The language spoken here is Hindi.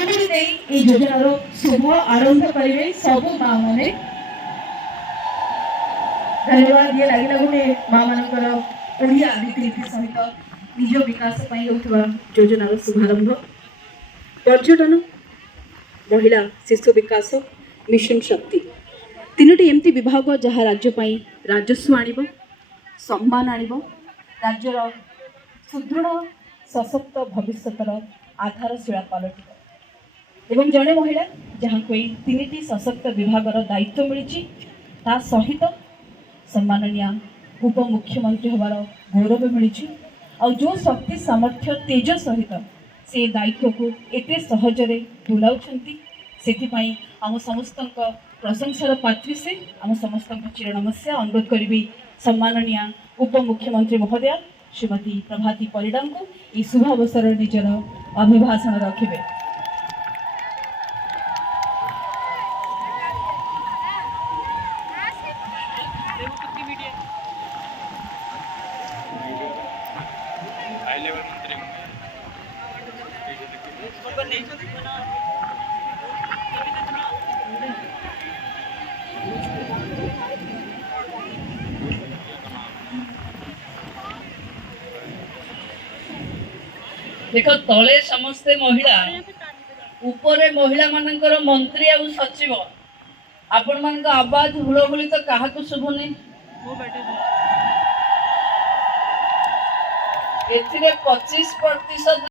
योजनार शुभ आरंभ करेंगे सब माँ मैंने धन्यवाद ये लगे गोटे माँ मानकर ओडिया रीतिनीति सहित निज विकास योजनार शुभारंभ पर्यटन महिला शिशु विकास मिशन शक्ति तीनोटी एमती विभाग जहाँ राज्य राजस्व आण सम्मान आण राज्यर सुदृढ़ सशक्त भविष्यर आधारशिला पलटि एवं जड़े महिला जहाँ को तीन सशक्त विभागर दायित्व मिली सहित सम्माननीय उपमुख्यमंत्री हबार गौरव मिली और जो शक्ति सामर्थ्य तेज सहित से दायित्व को एते सहजरे तुलाउछंती सेथिपाई आम समस्त प्रशंसार पात्री से आम समस्त चिर नमस्या अनुरोध करी सम्माननीय उपमुख्यमंत्री महोदया श्रीमती प्रभाती परिडा को यह शुभावसर निजर अभिभाषण रखिबे। देख तले समस्ते महिला ऊपर महिला मानकर मंत्री और सचिव आपण मान आवाज हुलहुली तो क्या शुभुनि ए 25%